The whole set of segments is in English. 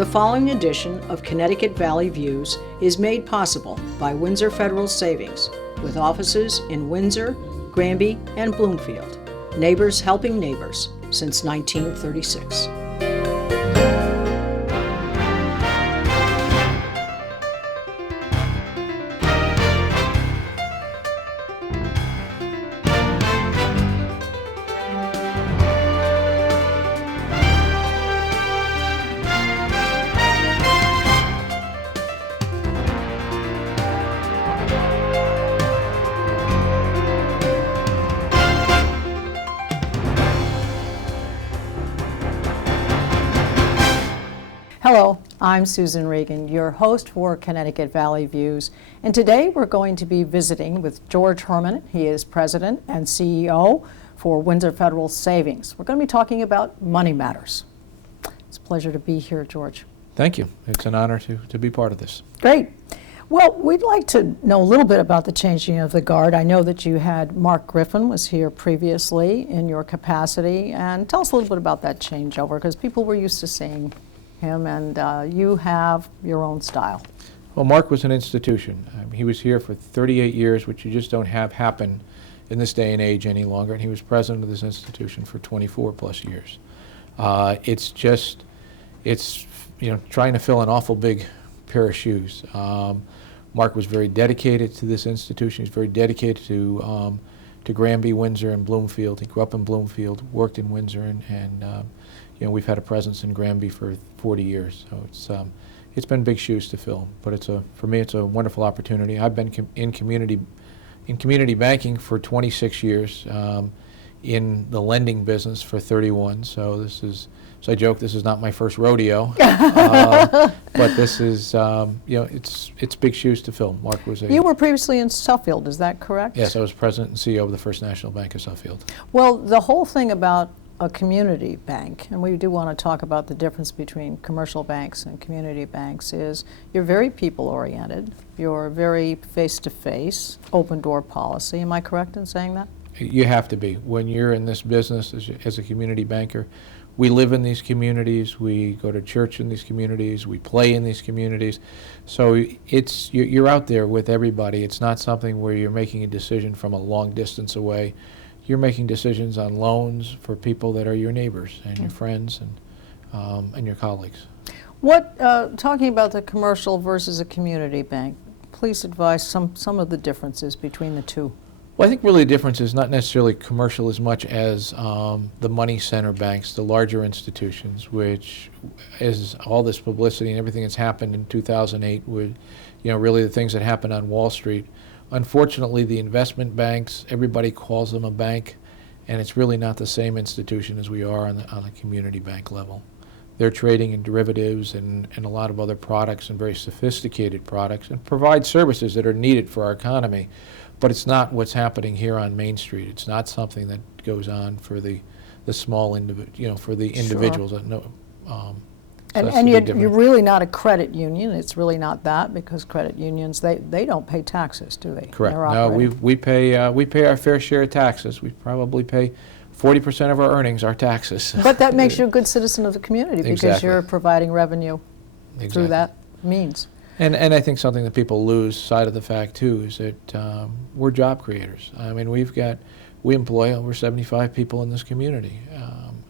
The following edition of Connecticut Valley Views is made possible by Windsor Federal Savings, with offices in Windsor, Granby, and Bloomfield. Neighbors helping neighbors since 1936. Hello, I'm Susan Regan, your host for Connecticut Valley Views, and today we're going to be visiting with George Hermann. He is President and CEO for Windsor Federal Savings. We're going to be talking about money matters. It's a pleasure to be here, George. Thank you. It's an honor to be part of this. Great. Well, we'd like to know a little bit about the changing of the guard. I know that you had Mark Griffin was here previously in your capacity, and tell us a little bit about that changeover, because people were used to seeing him, and you have your own style. Well, Mark was an institution. He was here for 38 years, which you just don't have happen in this day and age any longer, and he was president of this institution for 24 plus years. It's trying to fill an awful big pair of shoes. Mark was very dedicated to this institution. He's very dedicated to Granby, Windsor, and Bloomfield. He grew up in Bloomfield, worked in Windsor, and we've had a presence in Granby for 40 years. So it's been big shoes to fill, but for me it's a wonderful opportunity. I've been in community banking for 26 years, in the lending business for 31. So I joke, this is not my first rodeo, but this is it's big shoes to fill. Mark was You were previously in Suffield, is that correct? Yes, I was president and CEO of the First National Bank of Suffield. Well, the whole thing about a community bank, and we do want to talk about the difference between commercial banks and community banks, is you're very people-oriented, you're very face-to-face, open-door policy. Am I correct in saying that? You have to be. When you're in this business as a community banker, we live in these communities, we go to church in these communities, we play in these communities. So you're out there with everybody. It's not something where you're making a decision from a long distance away. You're making decisions on loans for people that are your neighbors and your friends and your colleagues. Talking about the commercial versus a community bank, please advise some of the differences between the two. Well, I think really the difference is not necessarily commercial as much as the money center banks, the larger institutions, which is all this publicity and everything that's happened in 2008 with, really the things that happened on Wall Street. Unfortunately, the investment banks, everybody calls them a bank, and it's really not the same institution as we are on a community bank level. They're trading in derivatives and a lot of other products and very sophisticated products and provide services that are needed for our economy, but it's not what's happening here on Main Street. It's not something that goes on for the small for the individuals. Sure. So and you're really not a credit union. It's really not that, because credit unions, they don't pay taxes, do they? Correct. No, we pay our fair share of taxes. We probably pay 40% of our earnings are taxes. But that makes you a good citizen of the community, because Exactly. You're providing revenue through that means. And I think something that people lose sight of the fact too is that we're job creators. I mean, we employ over 75 people in this community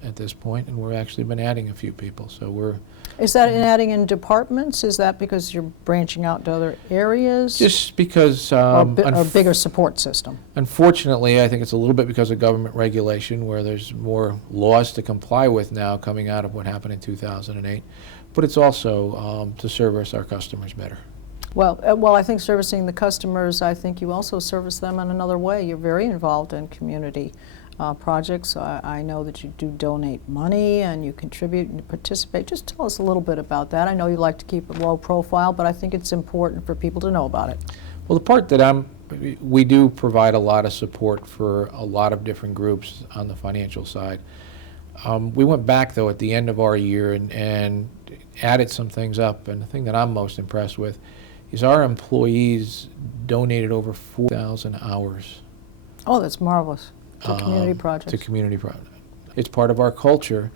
at this point, and we've actually been adding a few people. So Is that in adding in departments? Is that because you're branching out to other areas? Just because or a bigger support system? Unfortunately, I think it's a little bit because of government regulation, where there's more laws to comply with now coming out of what happened in 2008. But it's also to service our customers better. Well, I think servicing the customers, I think you also service them in another way. You're very involved in community projects. I know that you do donate money and you contribute and you participate. Just tell us a little bit about that. I know you like to keep it low profile, but I think it's important for people to know about it. Well, the part that we do provide a lot of support for a lot of different groups on the financial side. We went back, though, at the end of our year and added some things up, and the thing that I'm most impressed with is our employees donated over 4,000 hours. Oh, that's marvelous. To community projects. To community projects. It's part of our culture,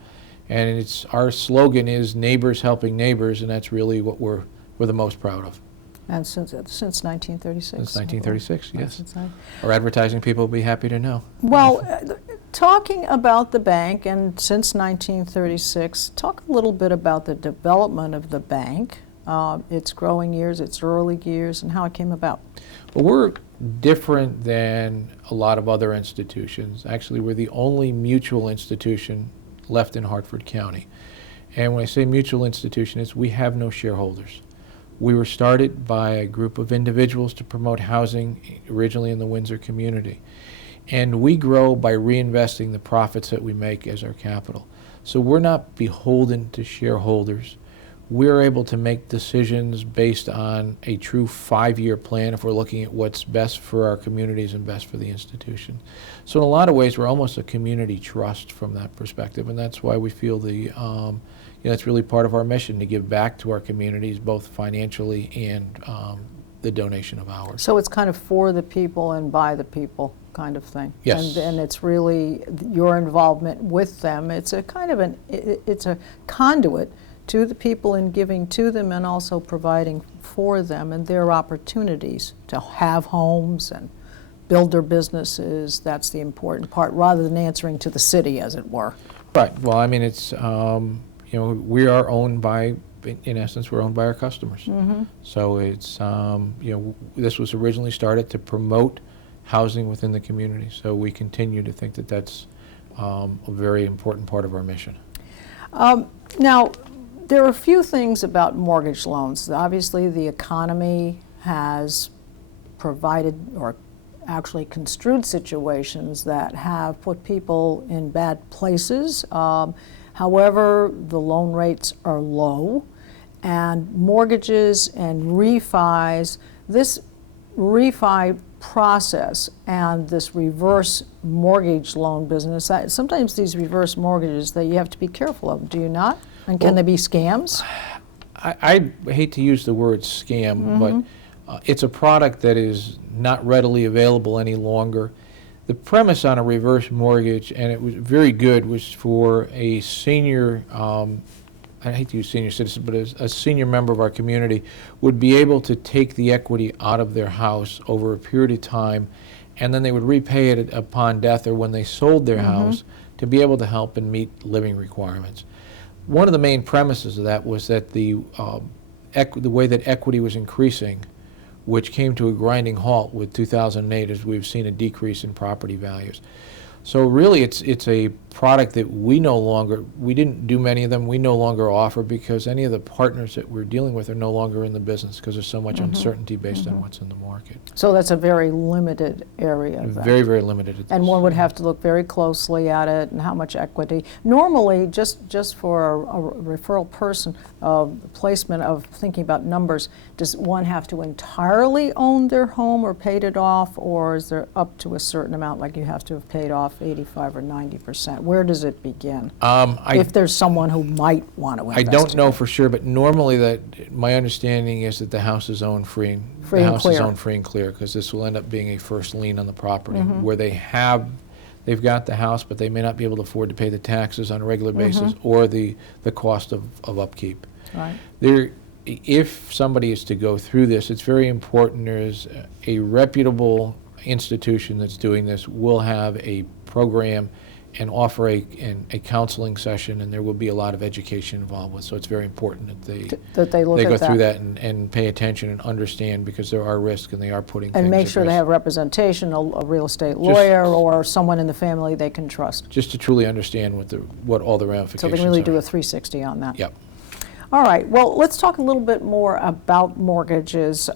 And our slogan is neighbors helping neighbors, and that's really what we're the most proud of. And since 1936? Since 1936, yes. Since I- Our advertising people will be happy to know. Well, talking about the bank, and since 1936, talk a little bit about the development of the bank, its growing years, its early years, and how it came about. Well, we're different than a lot of other institutions. Actually, we're the only mutual institution left in Hartford County. And when I say mutual institution, it's we have no shareholders. We were started by a group of individuals to promote housing originally in the Windsor community. And we grow by reinvesting the profits that we make as our capital. So we're not beholden to shareholders. We're able to make decisions based on a true 5-year plan if we're looking at what's best for our communities and best for the institution. So in a lot of ways, we're almost a community trust from that perspective, and that's why we feel it's really part of our mission to give back to our communities, both financially and the donation of hours. So it's kind of for the people and by the people kind of thing. Yes. And it's really your involvement with them. It's a kind of it's a conduit to the people in giving to them and also providing for them and their opportunities to have homes and build their businesses. That's the important part, rather than answering to the city, as it were. Right. Well, I mean, it's we are owned by, in essence, we're owned by our customers. Mm-hmm. So it's this was originally started to promote housing within the community. So we continue to think that that's a very important part of our mission. Now, there are a few things about mortgage loans. Obviously, the economy has provided or actually construed situations that have put people in bad places. However, the loan rates are low, and mortgages and refis, this refi process and this reverse mortgage loan business, sometimes these reverse mortgages that you have to be careful of, do you not? And can they be scams? I hate to use the word scam, but it's a product that is not readily available any longer. The premise on a reverse mortgage, and it was very good, was for a senior, I hate to use senior citizen, but a senior member of our community would be able to take the equity out of their house over a period of time, and then they would repay it upon death or when they sold their house to be able to help and meet living requirements. One of the main premises of that was that the way that equity was increasing, which came to a grinding halt with 2008 as we've seen a decrease in property values. So really it's a product that we didn't do many of them, we no longer offer because any of the partners that we're dealing with are no longer in the business because there's so much uncertainty based on what's in the market. So that's a very limited area. Very, very limited at this. And one would have to look very closely at it and how much equity. Normally, just for a referral person, placement of thinking about numbers, does one have to entirely own their home or paid it off, or is there up to a certain amount, like you have to have paid off 85 or 90%? Where does it begin? If there's someone who might want to invest. I don't know for sure, but normally my understanding is that the house is owned free and clear, because this will end up being a first lien on the property where they've got the house, but they may not be able to afford to pay the taxes on a regular basis or the cost of upkeep. Right. If somebody is to go through this, it's very important there's a reputable institution that's doing this will have a program and offer a counseling session, and there will be a lot of education involved with. So it's very important that they go through that and pay attention and understand, because there are risks and they are putting things and make at sure risk. They have representation, a real estate lawyer or someone in the family they can trust. Just to truly understand what all the ramifications So are. they can really do a 360 on that. Yep. All right. Well, let's talk a little bit more about mortgages.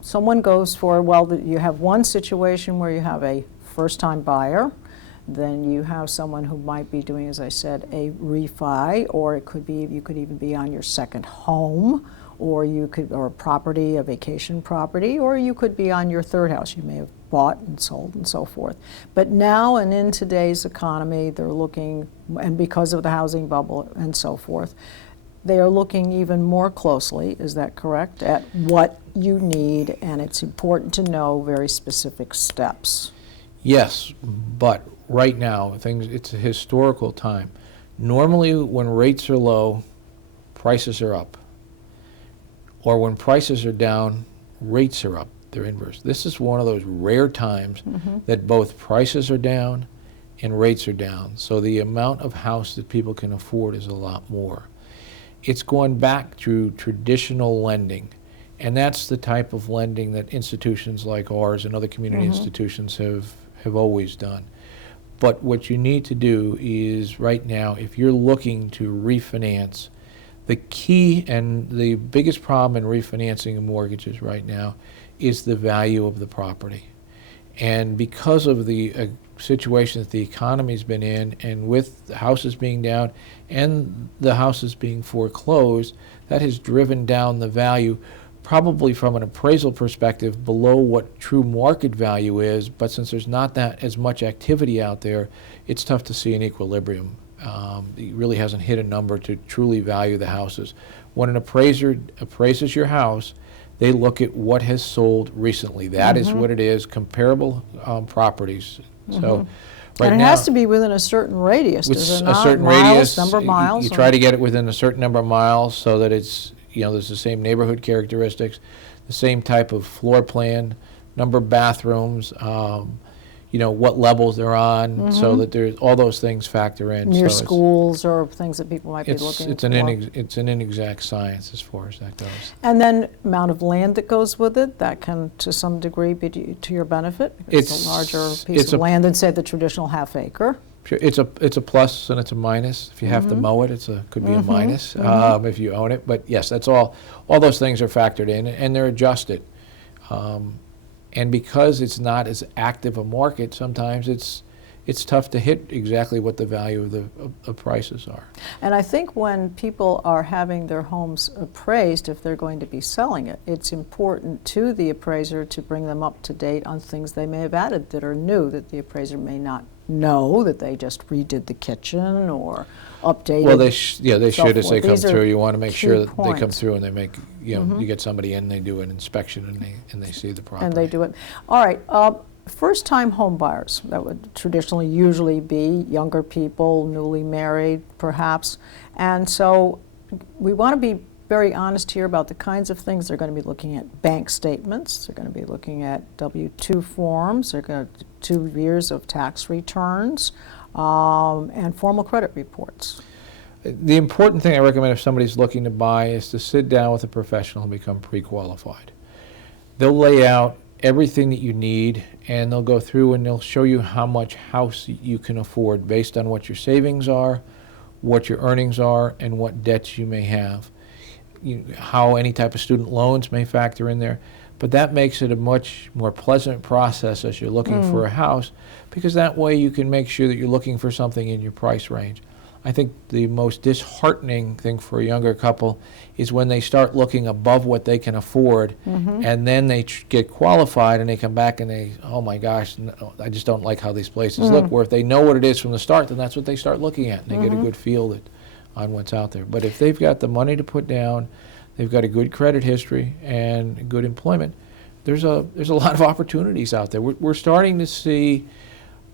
Someone goes for, you have one situation where you have a first-time buyer. Then you have someone who might be doing, as I said, a refi, or you could even be on your second home, or a property, a vacation property, or you could be on your third house. You may have bought and sold and so forth. But now and in today's economy, they're looking, and because of the housing bubble and so forth, they are looking even more closely, is that correct, at what you need, and it's important to know very specific steps. Yes, but right now, it's a historical time Normally, when rates are low, prices are up. Or when prices are down, rates are up. They're inverse. This is one of those rare times that both prices are down and rates are down. So the amount of house that people can afford is a lot more. It's going back to traditional lending. And that's the type of lending that institutions like ours and other community institutions have always done. But what you need to do is right now, if you're looking to refinance, the key and the biggest problem in refinancing of mortgages right now is the value of the property. And because of the situation that the economy's been in, and with the houses being down and the houses being foreclosed, that has driven down the value, probably from an appraisal perspective below what true market value is. But since there's not that as much activity out there, it's tough to see an equilibrium. It really hasn't hit a number to truly value the houses. When an appraiser appraises your house, they look at what has sold recently. That is what it is, comparable properties. So right and it now, has to be within a certain radius, with does it a not? certain Miles, radius, number of miles? you try to get it within a certain number of miles so that it's, there's the same neighborhood characteristics, the same type of floor plan, number of bathrooms, what levels they're on, so that there's all those things factor in. Near So schools or things that people might be looking it's for. it's an inexact science as far as that goes. And then amount of land that goes with it, that can to some degree be to your benefit. It's a larger piece of land than, say, the traditional half acre. Sure, it's a plus and it's a minus. If you have to mow it, could be a minus if you own it. But yes, that's all those things are factored in, and they're adjusted. And because it's not as active a market, sometimes it's tough to hit exactly what the value of the prices are. And I think when people are having their homes appraised, if they're going to be selling it, it's important to the appraiser to bring them up to date on things they may have added that are new that the appraiser may not know, that they just redid the kitchen or updated. Well, they should as they come These are through. You want to make sure that they come points. through and they make, you get somebody in, they do an inspection and they see the property. And they do it. All right. First-time home buyers, that would traditionally usually be younger people, newly married, perhaps. And so we want to be very honest here about the kinds of things they're going to be looking at. Bank statements, they're going to be looking at W-2 forms, they're going to 2 years of tax returns, and formal credit reports. The important thing I recommend if somebody's looking to buy is to sit down with a professional and become pre-qualified. They'll lay out everything that you need, and they'll go through and they'll show you how much house you can afford based on what your savings are, what your earnings are, and what debts you may have. How any type of student loans may factor in there. But that makes it a much more pleasant process as you're looking for a house, because that way you can make sure that you're looking for something in your price range. I think the most disheartening thing for a younger couple is when they start looking above what they can afford, and then they get qualified and they come back and they, oh my gosh, no, I just don't like how these places look. Where if they know what it is from the start, then that's what they start looking at, and they get a good feel on what's out there. But if they've got the money to put down, they've got a good credit history and good employment, there's a lot of opportunities out there. We're starting to see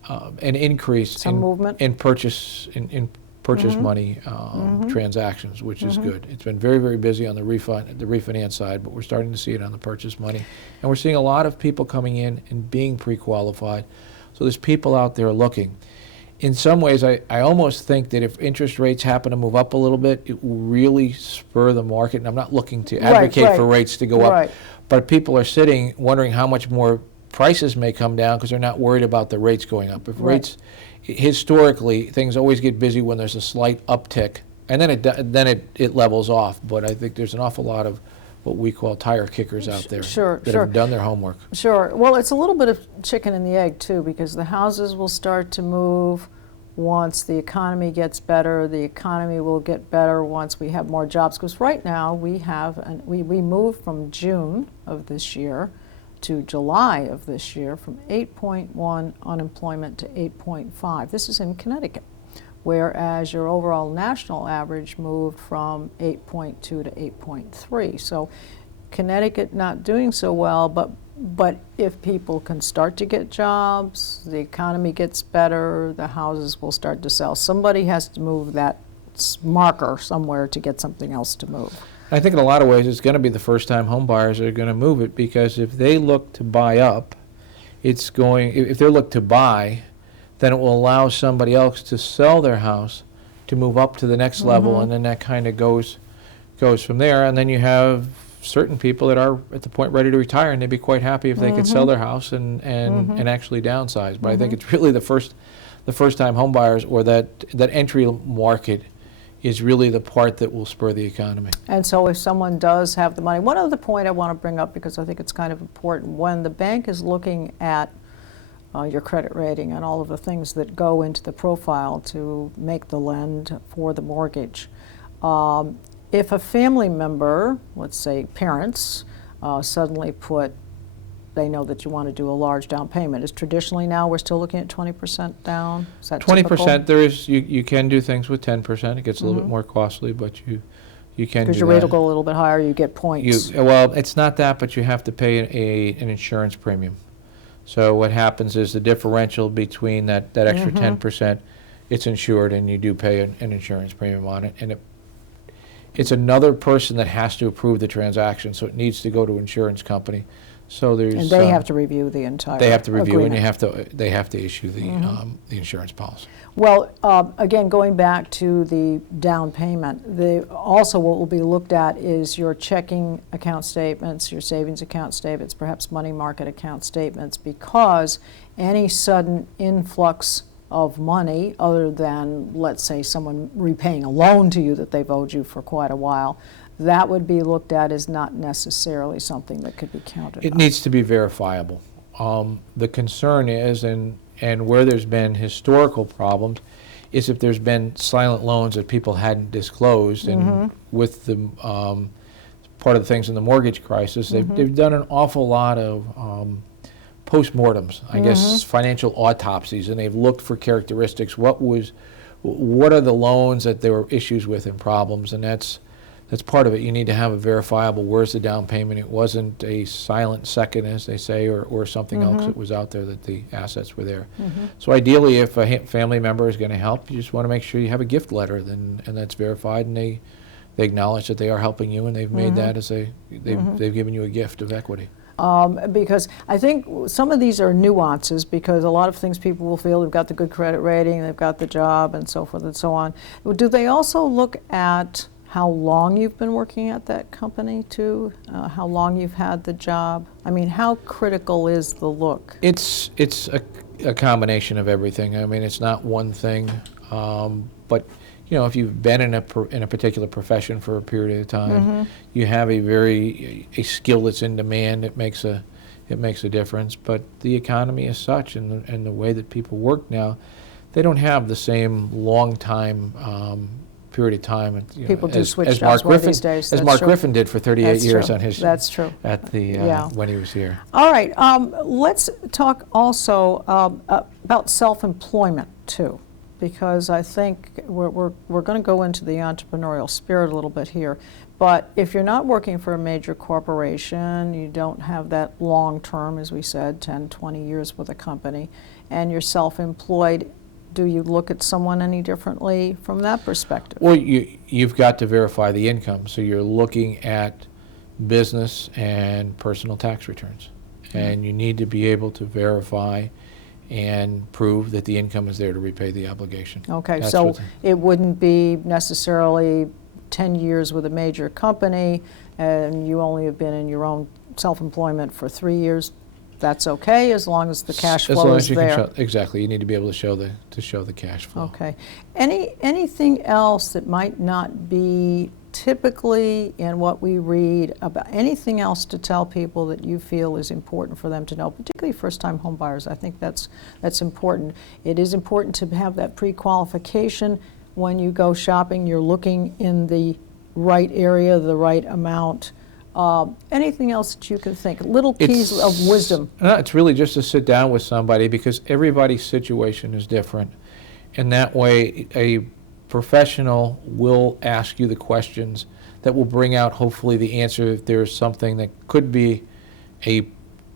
an increase in purchase money transactions, which is good. It's been very, very busy on the refinance side, but we're starting to see it on the purchase money. And we're seeing a lot of people coming in and being pre-qualified. So there's people out there looking. In some ways, I almost think that if interest rates happen to move up a little bit, it will really spur the market. And I'm not looking to advocate for rates to go up, but people are sitting wondering how much more prices may come down because they're not worried about the rates going up. If rates, historically, things always get busy when there's a slight uptick, and then it levels off. But I think there's an awful lot of what we call tire kickers out there that have done their homework. Sure. Well, it's a little bit of chicken and the egg, too, because the houses will start to move once the economy gets better. The economy will get better once we have more jobs. Because right now we moved from June of this year to July of this year from 8.1 unemployment to 8.5. This is in Connecticut, whereas your overall national average moved from 8.2 to 8.3. So Connecticut not doing so well, but But if people can start to get jobs, the economy gets better, the houses will start to sell. Somebody has to move that marker somewhere to get something else to move. I think in a lot of ways it's going to be the first-time home buyers that are going to move it, because if they look to buy up, if they look to buy, then it will allow somebody else to sell their house to move up to the next level, and then that kind of goes from there. And then you have certain people that are at the point ready to retire, and they'd be quite happy if they could sell their house and actually downsize. But I think it's really the first-time home buyers, or that entry market is really the part that will spur the economy. And so if someone does have the money, one other point I want to bring up, because I think it's kind of important, when the bank is looking at your credit rating and all of the things that go into the profile to make the lend for the mortgage, if a family member, let's say parents, suddenly they know that you want to do a large down payment. Is traditionally now we're still looking at 20% down? Is that 20%, there is, you can do things with 10%. It gets a little bit more costly, but you can do that. Because your rate will go a little bit higher, you get points. Well, it's not that, but you have to pay an insurance premium. So what happens is the differential between that extra 10%, it's insured, and you do pay an insurance premium on it. And it's another person that has to approve the transaction, so it needs to go to an insurance company. So there's, and they have to review the entire They have to review, agreement. and they have to issue the insurance policy. Well, again, going back to the down payment, also what will be looked at is your checking account statements, your savings account statements, perhaps money market account statements, because any sudden influx of money, other than, let's say, someone repaying a loan to you that they've owed you for quite a while, that would be looked at as not necessarily something that could be counted on. It needs to be verifiable. The concern is, and where there's been historical problems, is if there's been silent loans that people hadn't disclosed, and with the part of the things in the mortgage crisis, they've done an awful lot of postmortems, I guess, financial autopsies, and they've looked for characteristics. What are the loans that there were issues with and problems, and that's part of it. You need to have a verifiable, where's the down payment? It wasn't a silent second, as they say, or something else that was out there, that the assets were there. So ideally, if a family member is going to help, you just want to make sure you have a gift letter, and that's verified, and they acknowledge that they are helping you, and they've made that as they've given you a gift of equity. Because I think some of these are nuances, because a lot of things people will feel they've got the good credit rating, they've got the job, and so forth and so on. Do they also look at how long you've been working at that company too? How long you've had the job? I mean, how critical is the look? It's a combination of everything. I mean, it's not one thing, but you know, if you've been in a particular profession for a period of time, you have a skill that's in demand. It makes a difference. But the economy is such, and the way that people work now, they don't have the same long time period of time. People do switch jobs more these days. As Mark Griffin did for 38 years on his. That's true. At the when he was here. All right. Let's talk also about self-employment too, because I think we're going to go into the entrepreneurial spirit a little bit here. But if you're not working for a major corporation, you don't have that long term, as we said, 10, 20 years with a company, and you're self-employed, do you look at someone any differently from that perspective? Well, you've got to verify the income. So you're looking at business and personal tax returns. And you need to be able to verify and prove that the income is there to repay the obligation. Okay, so it wouldn't be necessarily 10 years with a major company and you only have been in your own self-employment for 3 years. That's okay, as long as the cash flow is there. Can show, exactly, you need to be able to show the cash flow. Okay. Anything else that might not be typically in what we read about, anything else to tell people that you feel is important for them to know, particularly first-time home buyers? I think that's important. It is important to have that pre-qualification. When you go shopping, you're looking in the right area, the right amount. Anything else that you can think? Little keys of wisdom. No, it's really just to sit down with somebody, because everybody's situation is different. And that way, a professional will ask you the questions that will bring out, hopefully, the answer if there's something that could be a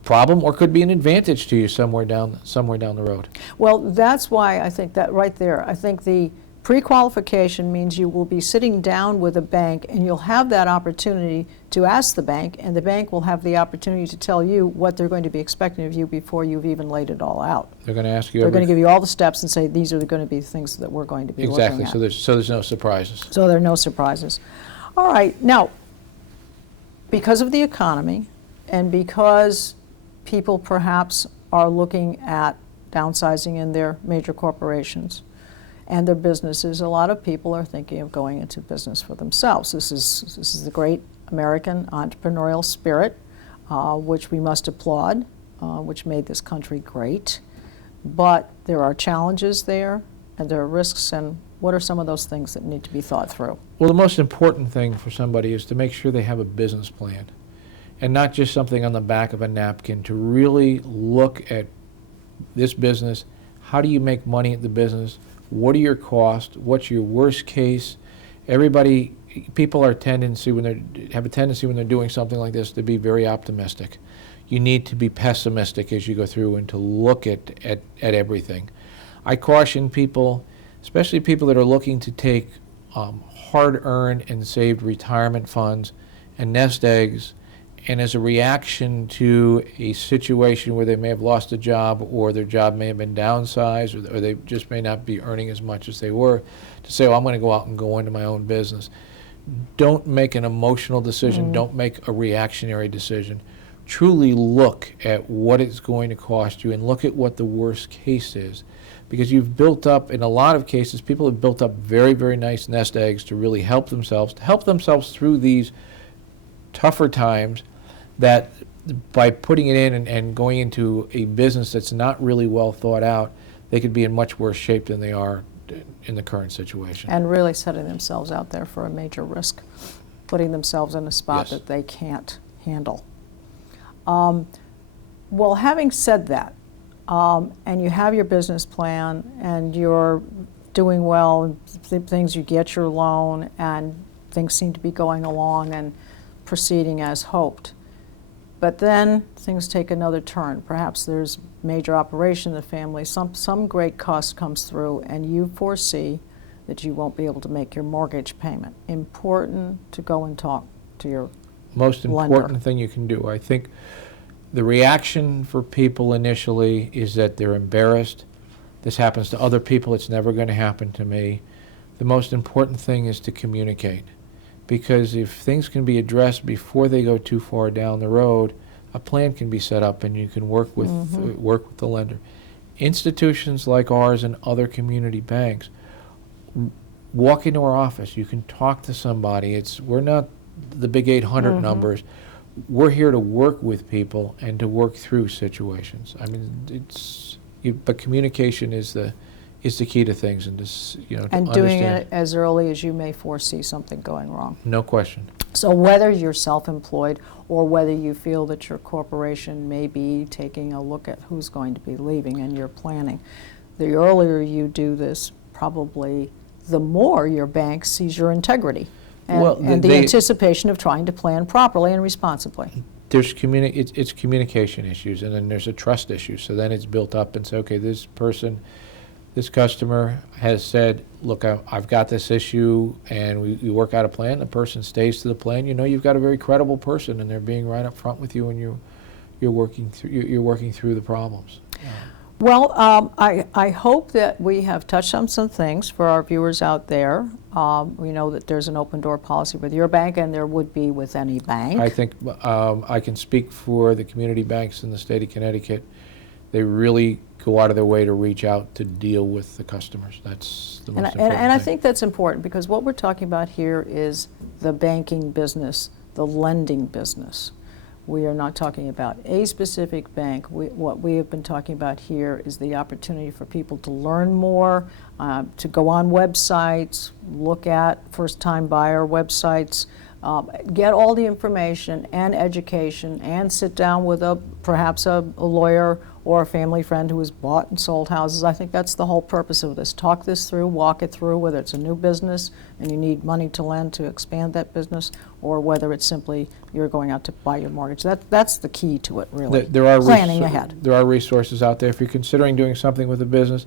problem or could be an advantage to you somewhere down the road. Well, that's why I think that right there, I think the pre-qualification means you will be sitting down with a bank and you'll have that opportunity to ask the bank, and the bank will have the opportunity to tell you what they're going to be expecting of you before you've even laid it all out. They're going to ask you They're going to give you all the steps and say, these are going to be the things that we're going to be looking at. Exactly, so there's no surprises. So there are no surprises. All right, now, because of the economy and because people perhaps are looking at downsizing in their major corporations and their businesses, a lot of people are thinking of going into business for themselves. This is the great American entrepreneurial spirit, which we must applaud, which made this country great. But there are challenges there, and there are risks, and what are some of those things that need to be thought through? Well, the most important thing for somebody is to make sure they have a business plan, and not just something on the back of a napkin, to really look at this business. How do you make money at the business? What are your costs? What's your worst case? People have a tendency when they're doing something like this to be very optimistic. You need to be pessimistic as you go through and to look at everything. I caution people, especially people that are looking to take hard-earned and saved retirement funds and nest eggs, and as a reaction to a situation where they may have lost a job or their job may have been downsized or they just may not be earning as much as they were, to say, oh, I'm going to go out and go into my own business. Don't make an emotional decision. Don't make a reactionary decision. Truly look at what it's going to cost you and look at what the worst case is. Because you've built up, in a lot of cases, people have built up very, very nice nest eggs to really help themselves through these tougher times, that by putting it in and going into a business that's not really well thought out, they could be in much worse shape than they are in the current situation. And really setting themselves out there for a major risk, putting themselves in a spot that they can't handle. Well, having said that, and you have your business plan and you're doing well, things, you get your loan and things seem to be going along and proceeding as hoped. But then things take another turn. Perhaps there's major operation in the family, some great cost comes through, and you foresee that you won't be able to make your mortgage payment. Important to go and talk to your Most lender. important thing you can do. I think the reaction for people initially is that they're embarrassed. This happens to other people, it's never going to happen to me. The most important thing is to communicate. Because if things can be addressed before they go too far down the road, a plan can be set up and you can work with the lender. Institutions like ours and other community banks, walk into our office. You can talk to somebody. We're not the big 800 numbers. We're here to work with people and to work through situations. I mean, but communication is the key to things, and and doing it as early as you may foresee something going wrong. No question. So whether you're self-employed or whether you feel that your corporation may be taking a look at who's going to be leaving and you're planning, the earlier you do this, probably the more your bank sees your integrity and the anticipation of trying to plan properly and responsibly. There's it's communication issues, and then there's a trust issue. So then it's built up and say, okay, this customer has said, look, I've got this issue, and we work out a plan. The person stays to the plan. You know, you've got a very credible person, and they're being right up front with you, and you're working through the problems. Well, I hope that we have touched on some things for our viewers out there. We know that there's an open door policy with your bank, and there would be with any bank. I think I can speak for the community banks in the state of Connecticut. They really go out of their way to reach out to deal with the customers. That's the most important thing. And I think that's important, because what we're talking about here is the banking business, the lending business. We are not talking about a specific bank. What we have been talking about here is the opportunity for people to learn more, to go on websites, look at first-time buyer websites, get all the information and education, and sit down with perhaps a lawyer or a family friend who has bought and sold houses. I think that's the whole purpose of this. Talk this through, walk it through, whether it's a new business and you need money to lend to expand that business, or whether it's simply you're going out to buy your mortgage. That's the key to it, really. There are planning ahead. There are resources out there. If you're considering doing something with a business,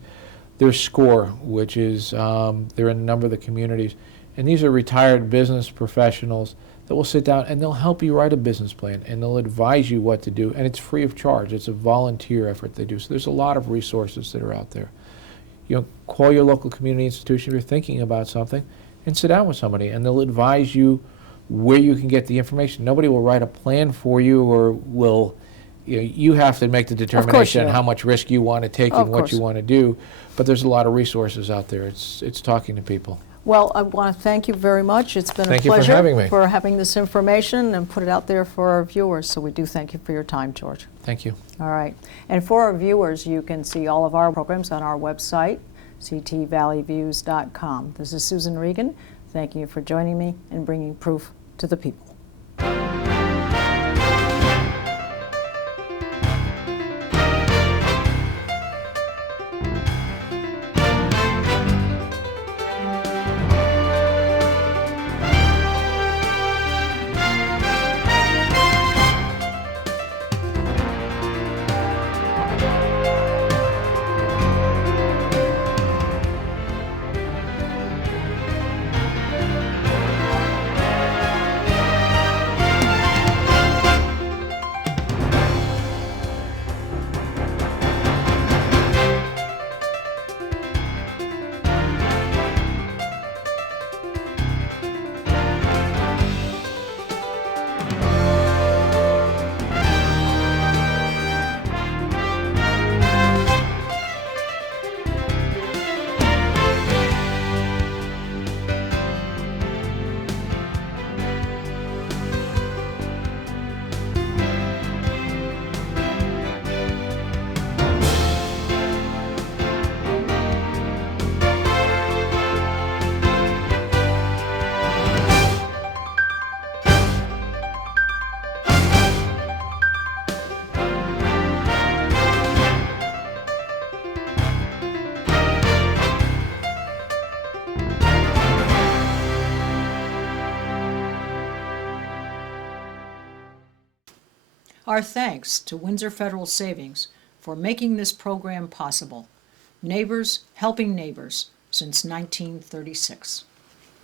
there's SCORE, which is, they're in a number of the communities. And these are retired business professionals that will sit down and they'll help you write a business plan and they'll advise you what to do. And it's free of charge. It's a volunteer effort they do. So there's a lot of resources that are out there. You know, call your local community institution if you're thinking about something and sit down with somebody and they'll advise you where you can get the information. Nobody will write a plan for you or will, you have to make the determination on how much risk you want to take and what you want to do. But there's a lot of resources out there. It's talking to people. Well, I want to thank you very much. It's been a pleasure Thank you for having me. for having this information and put it out there for our viewers. So we do thank you for your time, George. Thank you. All right. And for our viewers, you can see all of our programs on our website, ctvalleyviews.com. This is Susan Regan. Thank you for joining me and bringing proof to the people. Our thanks to Windsor Federal Savings for making this program possible. Neighbors helping neighbors since 1936.